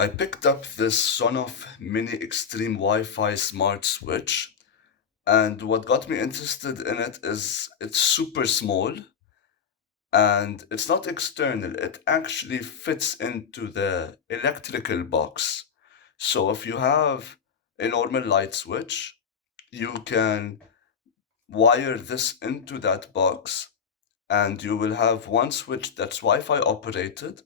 I picked up this Sonoff Mini Extreme Wi-Fi smart switch, and what got me interested in it is it's super small and it's not external. It actually fits into the electrical box. So if you have a normal light switch, you can wire this into that box and you will have one switch that's Wi-Fi operated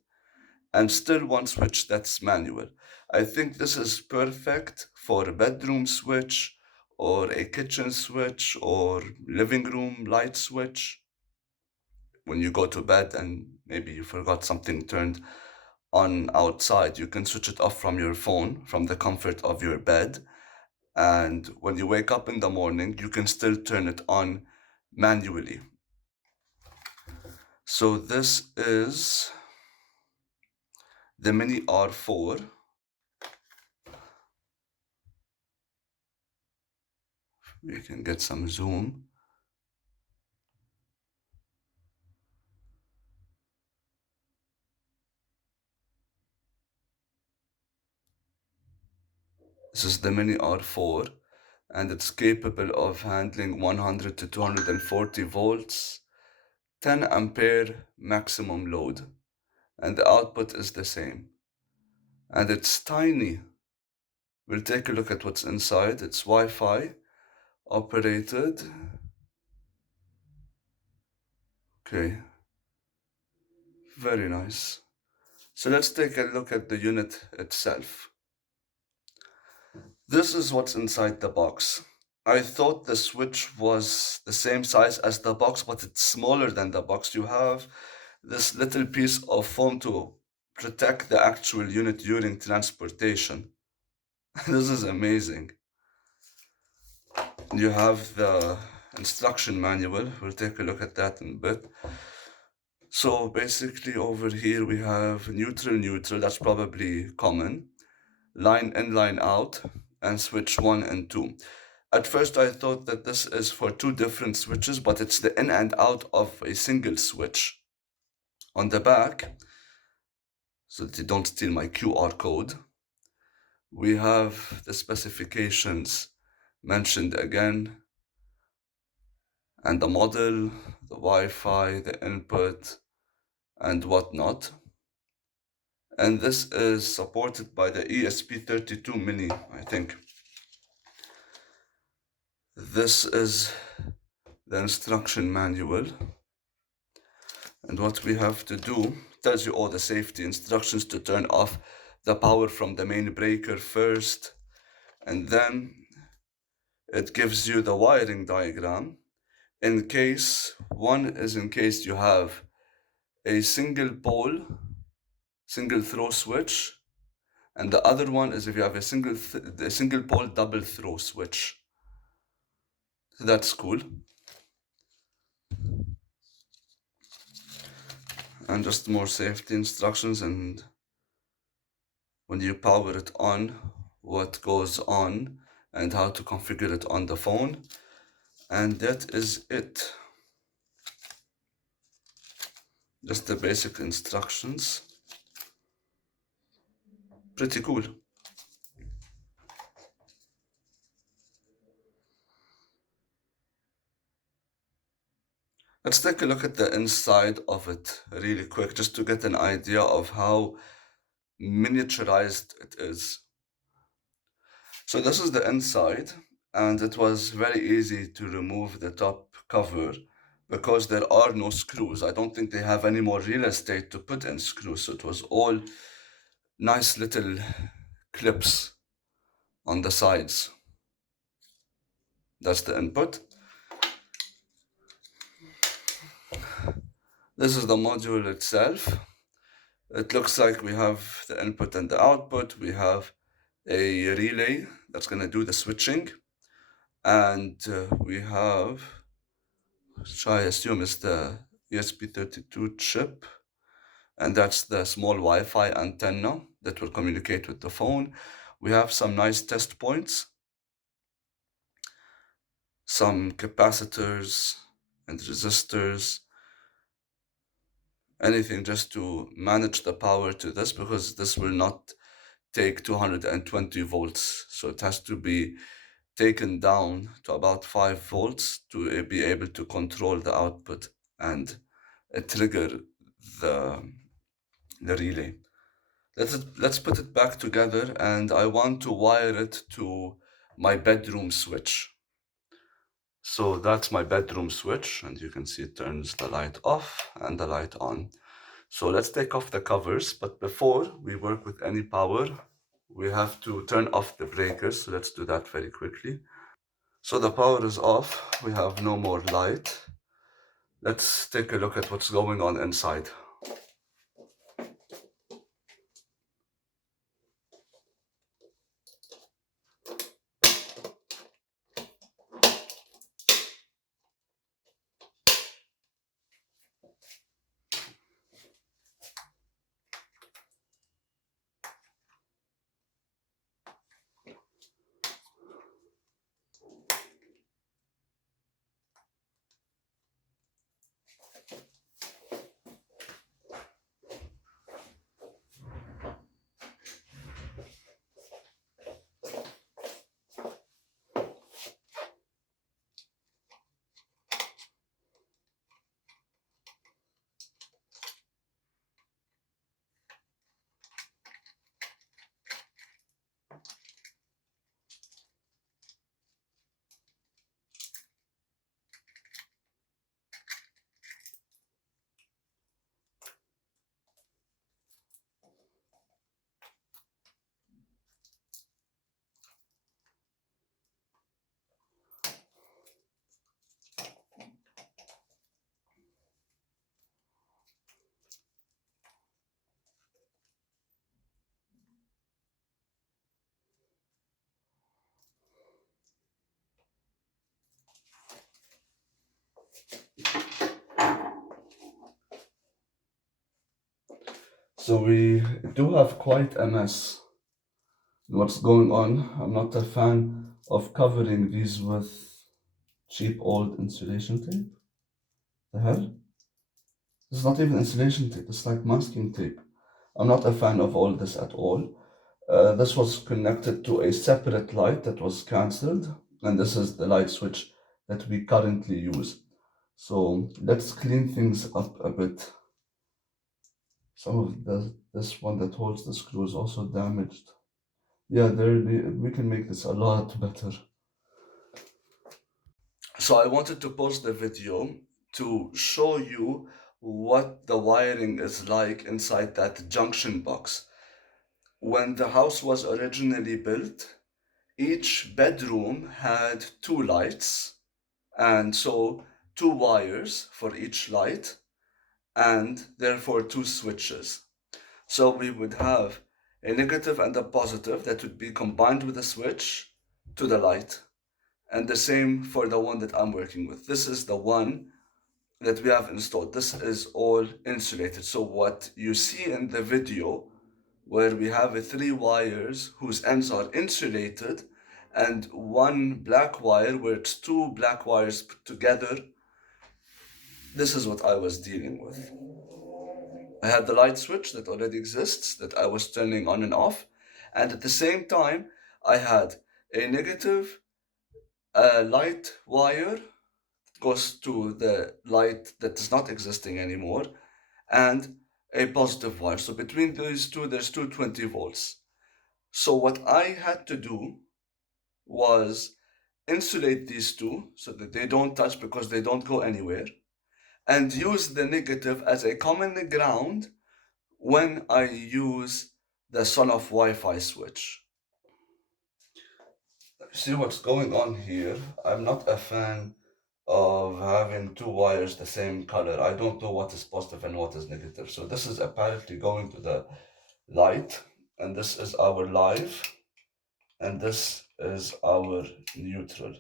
and still one switch that's manual. I think this is perfect for a bedroom switch or a kitchen switch or living room light switch. When you go to bed and maybe you forgot something turned on outside, you can switch it off from your phone, from the comfort of your bed. And when you wake up in the morning, you can still turn it on manually. So this is the Mini R4. We can get some zoom. This is the Mini R4 and it's capable of handling 100 to 240 volts, 10 ampere maximum load, and the output is the same. And it's tiny. We'll take a look at what's inside. It's Wi-Fi operated. Okay, very nice. So let's take a look at the unit itself. This is what's inside the box. I thought the switch was the same size as the box, but it's smaller than the box. You have this little piece of foam to protect the actual unit during transportation. This is amazing. You have the instruction manual. We'll take a look at that in a bit. So basically over here we have neutral, neutral, that's probably common, line in, line out, and switch 1 and 2. At first I thought that this is for two different switches, but it's the in and out of a single switch. On the back, so that you don't steal my QR code, we have the specifications mentioned again, and the model, the Wi-Fi, the input, and whatnot. And this is supported by the ESP32 Mini, I think. This is the instruction manual. And what we have to do tells you all the safety instructions to turn off the power from the main breaker first. And then it gives you the wiring diagram. In case you have a single pole, single throw switch, and the other one is if you have a single pole double throw switch. So that's cool. And just more safety instructions, and when you power it on, what goes on and how to configure it on the phone. And that is it. Just the basic instructions. Pretty cool. Let's take a look at the inside of it really quick, just to get an idea of how miniaturized it is. So this is the inside, and it was very easy to remove the top cover because there are no screws. I don't think they have any more real estate to put in screws, so it was all nice little clips on the sides. That's the input. This is the module itself. It looks like we have the input and the output. We have a relay that's going to do the switching. And we have, which I assume is the ESP32 chip. And that's the small Wi-Fi antenna that will communicate with the phone. We have some nice test points, some capacitors and resistors, anything just to manage the power to this, because this will not take 220 volts. So it has to be taken down to about 5 volts to be able to control the output and trigger the, the relay. Let's put it back together, and I want to wire it to my bedroom switch. So that's my bedroom switch, and you can see it turns the light off and the light on. So let's take off the covers, but before we work with any power, we have to turn off the breakers. So let's do that very quickly. So the power is off, we have no more light. Let's take a look at what's going on inside. So we do have quite a mess. What's going on? I'm not a fan of covering these with cheap old insulation tape. The hell? This is not even insulation tape, it's like masking tape. I'm not a fan of all this at all. This was connected to a separate light that was cancelled, and this is the light switch that we currently use. So let's clean things up a bit. Some of this one that holds the screw is also damaged. Yeah, we can make this a lot better. So I wanted to post the video to show you what the wiring is like inside that junction box. When the house was originally built, each bedroom had two lights, and so two wires for each light, and therefore two switches. So we would have a negative and a positive that would be combined with a switch to the light. And the same for the one that I'm working with. This is the one that we have installed. This is all insulated. So what you see in the video where we have three wires whose ends are insulated and one black wire where it's two black wires put together, this is what I was dealing with. I had the light switch that already exists that I was turning on and off, and at the same time I had a negative light wire goes to the light that is not existing anymore, and a positive wire. So between these two, there's 220 volts. So what I had to do was insulate these two so that they don't touch because they don't go anywhere, and use the negative as a common ground when I use the Sonoff Wi-Fi switch. See what's going on here? I'm not a fan of having two wires the same color. I don't know what is positive and what is negative. So this is apparently going to the light, and this is our live, and this is our neutral,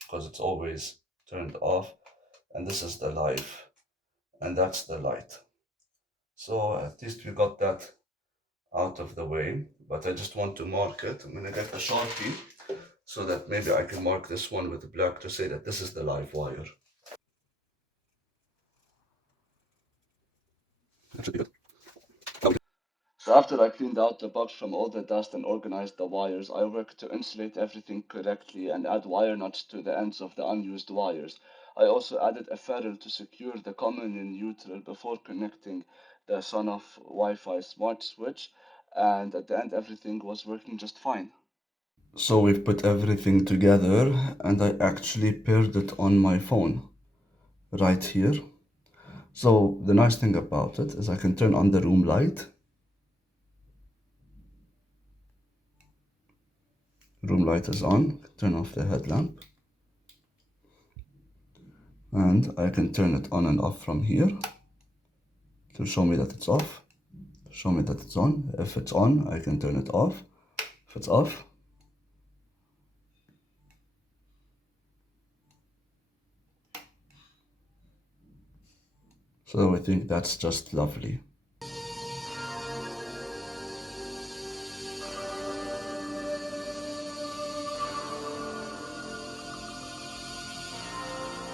because it's always turned off, and this is the live, and that's the light. So at least we got that out of the way, but I just want to mark it. I'm gonna get a Sharpie so that maybe I can mark this one with black to say that this is the live wire. That should be good. So after I cleaned out the box from all the dust and organized the wires, I worked to insulate everything correctly and add wire nuts to the ends of the unused wires. I also added a ferrule to secure the common and neutral before connecting the Sonoff Wi-Fi smart switch, and at the end everything was working just fine. So we've put everything together and I actually paired it on my phone right here. So the nice thing about it is I can turn on the room light. Room light is on. Turn off the headlamp. And I can turn it on and off from here to show me that it's off, show me that it's on. If it's on, I can turn it off. If it's off, so I think that's just lovely.